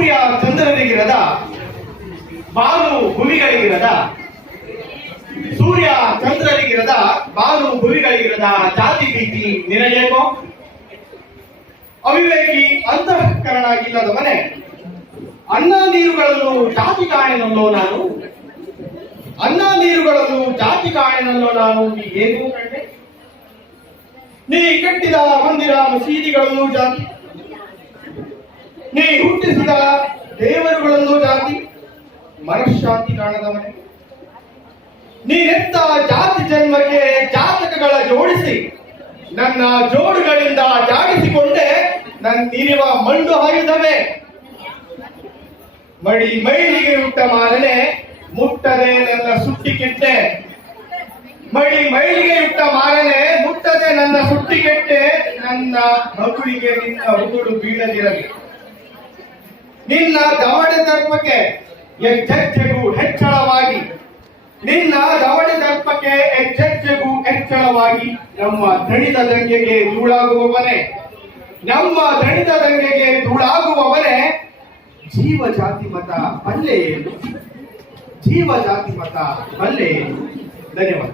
ಸೂರ್ಯ ಚಂದ್ರರಿಗಿರದ, ಬಾನು ಭೂಮಿಗಳಿಗಿರದ, ಸೂರ್ಯ ಚಂದ್ರರಿಗಿರದ, ಬಾನು ಭೂಮಿಗಳಿಗಿರದ ಜಾತಿ ಭೀತಿ ನಿನಗೇಕೋ? ಅವಿವೇಕಿ ಅಂತಃಕರಣ ಇಲ್ಲದವನೇ, ಅನ್ನ ನೀರುಗಳಲ್ಲೂ ಜಾತಿ ಕಾಣೆನಲ್ಲೋ ನಾನು, ಅನ್ನ ನೀರುಗಳಲ್ಲೂ ಜಾತಿ ಕಾಣೆನಲ್ಲೋ ನಾನು, ನೀ ಹೇಗೂ ಕಂಡೆ? ನೀ ಕಟ್ಟಿದ ಮಂದಿರ ಮಸೀದಿಗಳಲ್ಲೂ ಜಾತಿ, ನೀ ಹುಟ್ಟಿಸಿದ ದೇವರುಗಳಲ್ಲೂ ಜಾತಿ, ಮನಃಶಾಂತಿ ಕಾಣದವನೇ. ನೀನೆತ್ತ ಜಾತಿ ಜನ್ಮಕ್ಕೆ ಜಾತಕಗಳ ಜೋಡಿಸಿ ನನ್ನ ಜೋಡುಗಳಿಂದ ಜಾಡಿಸಿಕೊಂಡೆ, ನನ್ನಿರುವ ಮಂಡು ಹಾಯುತ್ತವೆ. ಮಡಿ ಮೈಲಿಗೆ ಹುಟ್ಟ ಮಾರನೆ ಮುಟ್ಟದೆ ನನ್ನ ಸುಟ್ಟಿಕೆಟ್ಟೆ, ಮಡಿ ಮೈಲಿಗೆ ಹುಟ್ಟ ಮಾರನೆ ಮುಟ್ಟದೆ ನನ್ನ ಸುಟ್ಟಿಕೆಟ್ಟೆ. ನನ್ನ ಮಗುವಿಗೆ ನಿನ್ನ ಉಗುಳು ಬೀಳದಿರಲಿ. ನಿನ್ನ ದವಡೆ ದರ್ಪಕ್ಕೆ ಹೆಜ್ಜೆಗೂ ಹೆಚ್ಚಳವಾಗಿ, ನಿನ್ನ ದವಡೆ ದರ್ಪಕ್ಕೆ ಹೆಜ್ಜೆಗೂ ಹೆಚ್ಚಳವಾಗಿ ನಮ್ಮ ದಣಿದ ದಂಗೆಗೆ ಧೂಳಾಗುವವನೇ, ನಮ್ಮ ದಣಿದ ದಂಗೆಗೆ ಧೂಳಾಗುವವನೇ. ಜೀವ ಜಾತಿ ಮತ ಬಲ್ಲೆ ಏನು? ಜೀವ ಜಾತಿ ಮತ ಬಲ್ಲೆ ಏನು? ಧನ್ಯವಾದ.